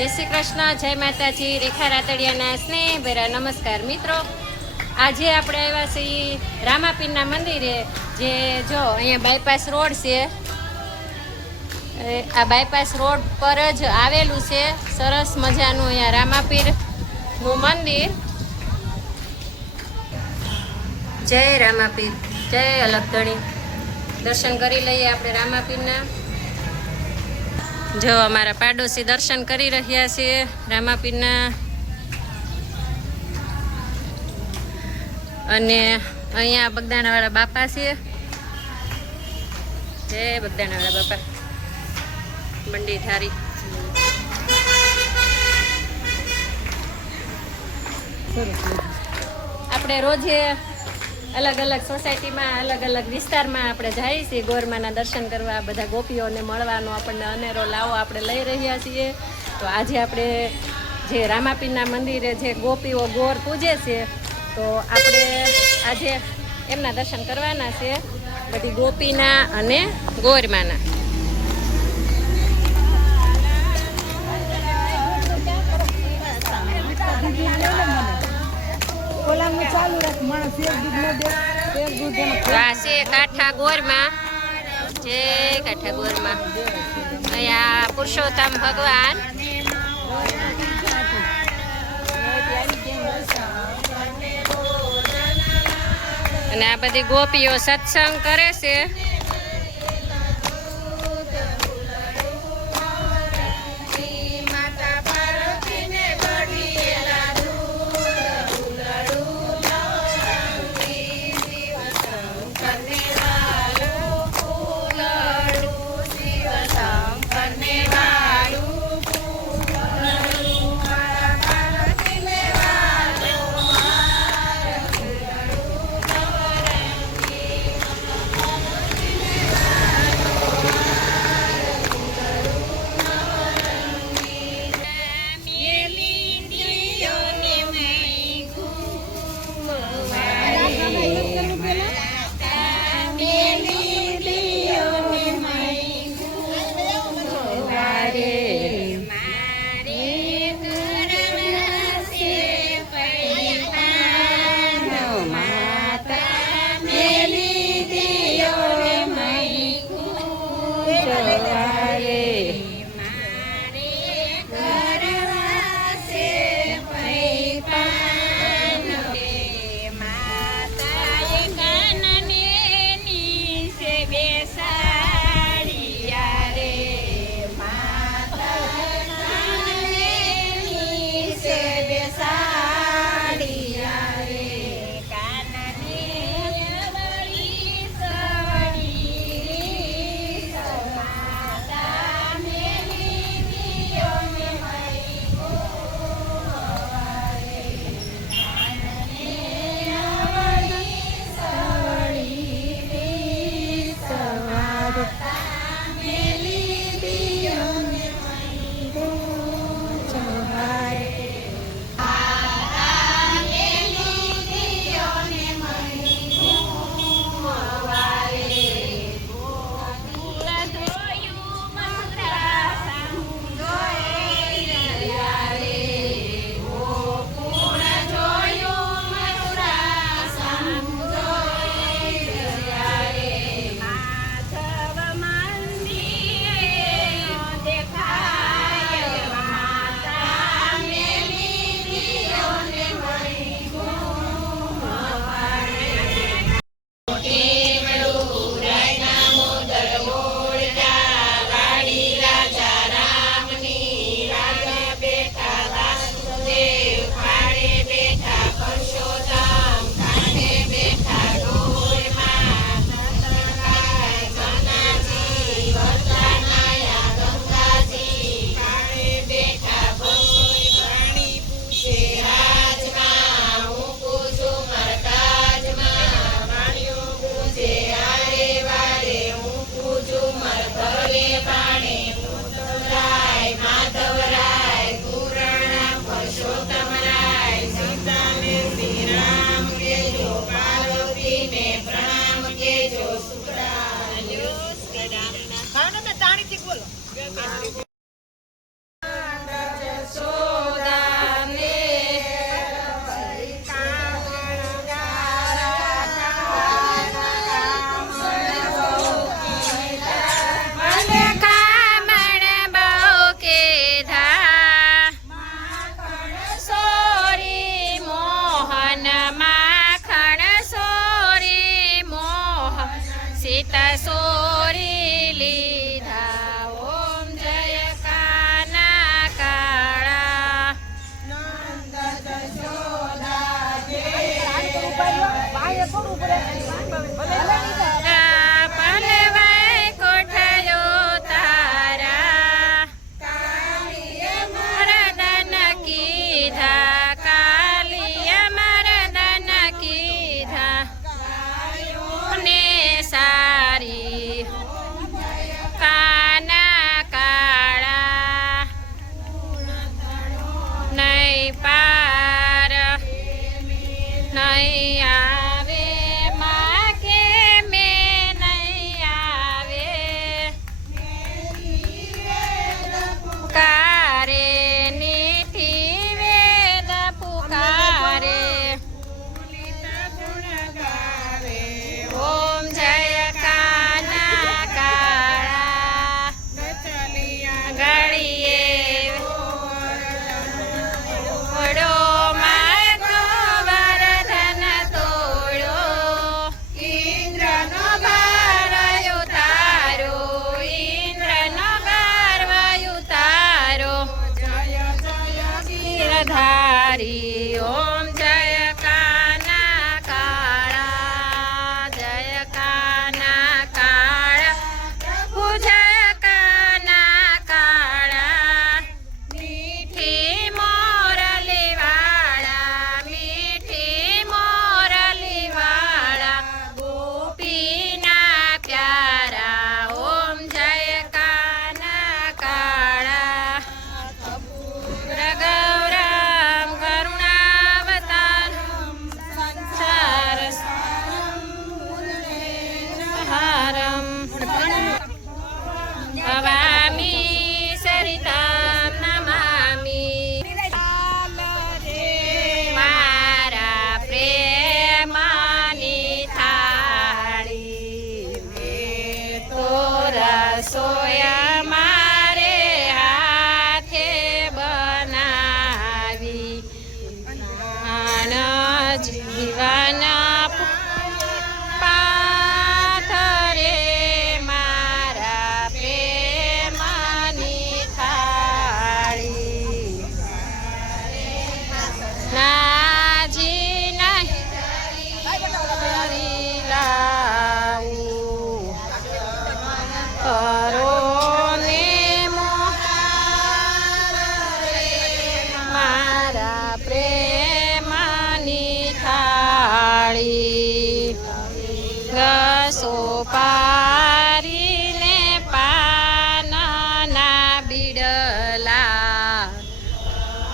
જય શ્રી કૃષ્ણ, જય માતાજી, રેખા રાતડિયાના સ્નેહભર્યા નમસ્કાર મિત્રો। આજે આપણે આવ્યા છીએ રામાપીરના મંદિરે, જે જો અહીંયા બાયપાસ રોડ છે। આ બાયપાસ રોડ પર જ આવેલું છે સરસ મજાનું અહીંયા રામાપીરનું મંદિર। જય રામાપીર, જય અલગધણી। દર્શન કરી લઈએ આપણે રામાપીરના। જો અમારા પાડોશી દર્શન કરી રહ્યા છે રામાપીરના। અને અહીંયા બગદાણાવાળા બાપા છે। જય બગદાણાવાળા બાપા, મંડી ધારી। આપણે રોજે અલગ અલગ સોસાયટીમાં, અલગ અલગ વિસ્તારમાં આપણે જઈએ છીએ ગોરમાના દર્શન કરવા। બધા ગોપીઓને મળવાનો આપણને અનેરો લાવો આપણે લઈ રહ્યા છીએ। તો આજે આપણે જે રામાપીરના મંદિરે જે ગોપીઓ ગોર પૂજે છે, તો આપણે આજે એમના દર્શન કરવાના છે, બધી ગોપીના અને ગોરમાના। આ છે કાઠા ગોરમાં, જય કાઠા ગોરમાં। અહીંયા પુરુષોત્તમ ભગવાન, અને આ બધી ગોપીઓ સત્સંગ કરે છે।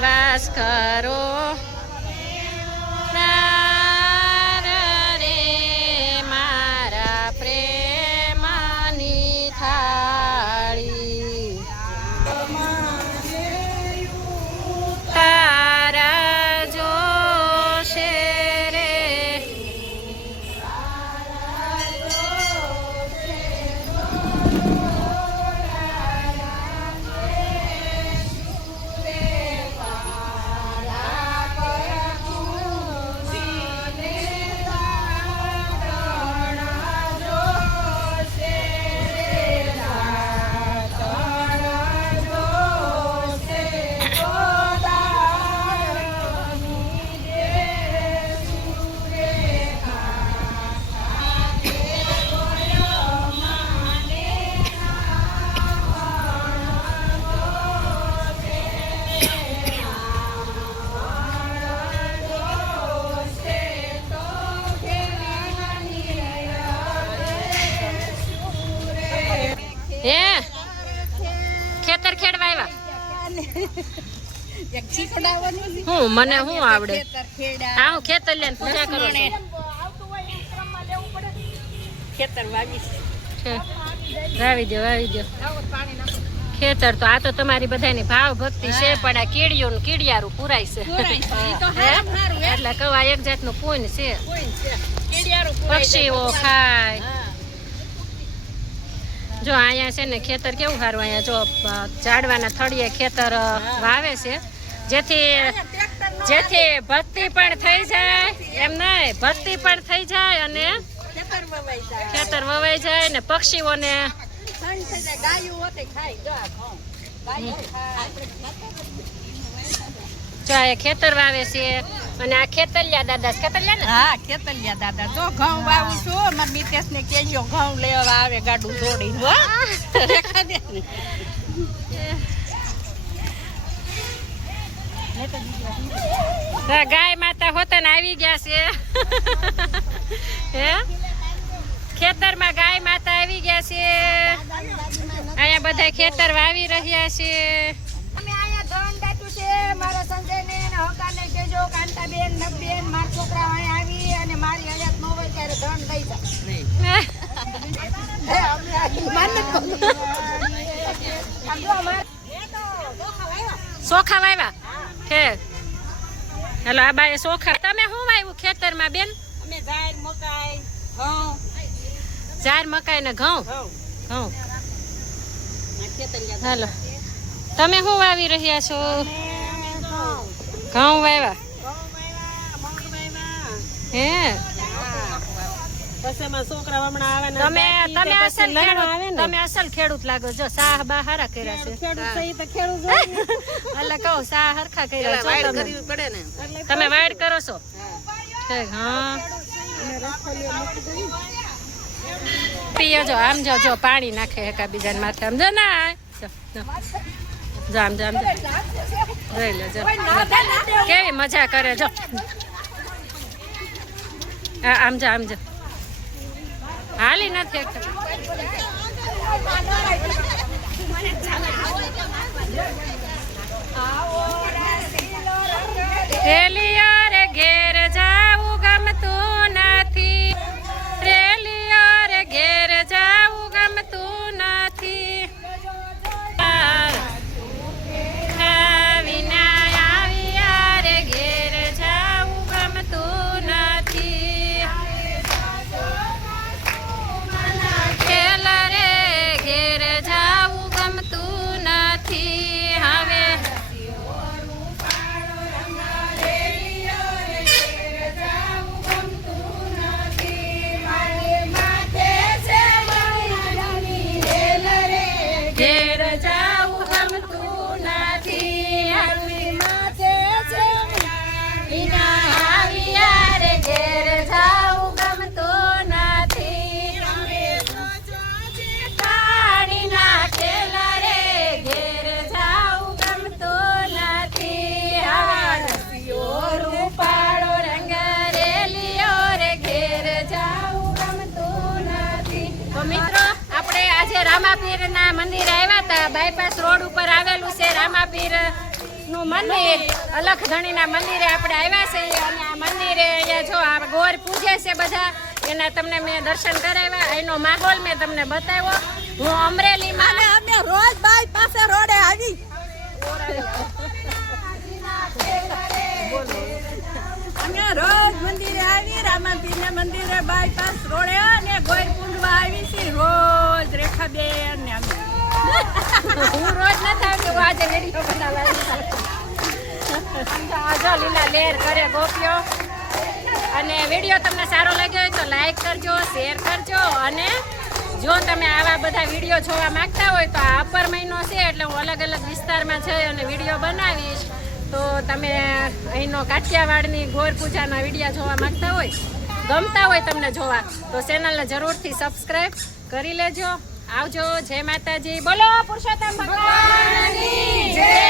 વાસ કરો પ્રાણ રે મારા પ્રેમની થાળી તારા જોશે રે હે ખેતર ખેડવા આવ્યા હું મને શું આવડે હા હું ખેતર લઈને પૂજા કરું છું ખેતર વાવી દો ખેતર તો આ તો તમારી બધાની ભાવ ભક્તિ છે પણ આ કીડીઓનું કીડિયારું પુરાય છે એટલે કવા એક જાતનું પૂન છે પક્ષીઓ ખાય જો અહીંયા છે ને ખેતર કેવું સારું અહીંયા જો ઝાડવાના થળીએ ખેતર વાવે છે જેથી ભક્તિ પણ થઈ જાય એમ નહીં ભક્તિ પણ થઈ જાય અને ખેતર વવાઈ જાય ને પક્ષીઓને જો આ ખેતર વાવે છે અને આ ખેતલિયા દાદા ખેતલિયા ને હા ખેતલિયા દાદા જો ઘઉં વાવું છું મારા મિતેશ ને કેજો ઘઉં લેવા આવે ગાડું દોડી ગાય માતા હોતા ને આવી ગયા છે હે ખેતરમાં ગાય માતા આવી ગયા છે અહીંયા બધા ખેતર વાવી રહ્યા છે મારા સંજય ને હકા ને કેજો કાંતા બેન નબેન મારા છોકરા અહીં આવી અને મારી હયાત નો હોય ત્યારે ધન દઈ જાય સોખા વાવ્યા છે હેલો આ બાએ સોખા તમે શું વાવ્યું ખેતરમાં બેન અમે જાર મકાઈ ઘઉં જાર મકાઈ ને ઘઉં હાલો તમે શું વાવી રહ્યા છો ઘઉં વાવ્યા હે તમે અસલ ખેડૂત લાગો છો સાહ બા હારા કર્યા છે એટલે કહું સાહ હરખા કર્યા છો તમે વાડ કરો છો હા પીએ જો આમ જો પાણી નાખે એકા બીજા માથે આમ જો ના જામ જોઈ લે કેવી મજા કરે જો આમ જા હાલી નથી રેલિયો રે ઘેર જાવું ગમતું નથી રેલિયો રે ઘેર જાવું ગમતું નથી રામાપીર ના મંદિર આવ્યા હતા બાયપાસ રોડ ઉપર આવેલું છે રામાપીર નું નું મંદિર અલખધણીના મંદિરે આપણે આવ્યા છીએ અને આ મંદિરે અહીંયા જો આ ગોર પૂજે છે બધા એના તમને મેં દર્શન કરાવ્યા એનો માહોલ મેં તમને બતાવ્યો હું અમરેલીમાં અમે રોજ બાઈ પાસે રોડે આવી અમે રોજ મંદિરે આવી રામાપીરના મંદિરે બાયપાસ રોડે અને ગોરકુંડમાં આવી છે રોજ રેખાબેન ને અમે હું રોજ નથી આવતી હું આજે વિડીયો બનાવવા જો લીલા લેર કરે ગોપીઓ અને વિડીયો તમને સારો લાગ્યો હોય તો લાઈક કરજો શેર કરજો અને જો તમે આવા બધા વિડીયો જોવા માંગતા હોય તો આ અપર મહિનો છે એટલે હું અલગ અલગ વિસ્તારમાં જઈ અને વિડીયો બનાવીશ તો તમે અહીંનો કાઠિયાવાડની ગોર પૂજાના વિડીયો જોવા માંગતા હોય ગમતા હોય તમને જોવા તો ચેનલને જરૂરથી સબસ્ક્રાઈબ કરી લેજો આવજો જય માતાજી બોલો પુરુષોત્તમ ભગવાનની જય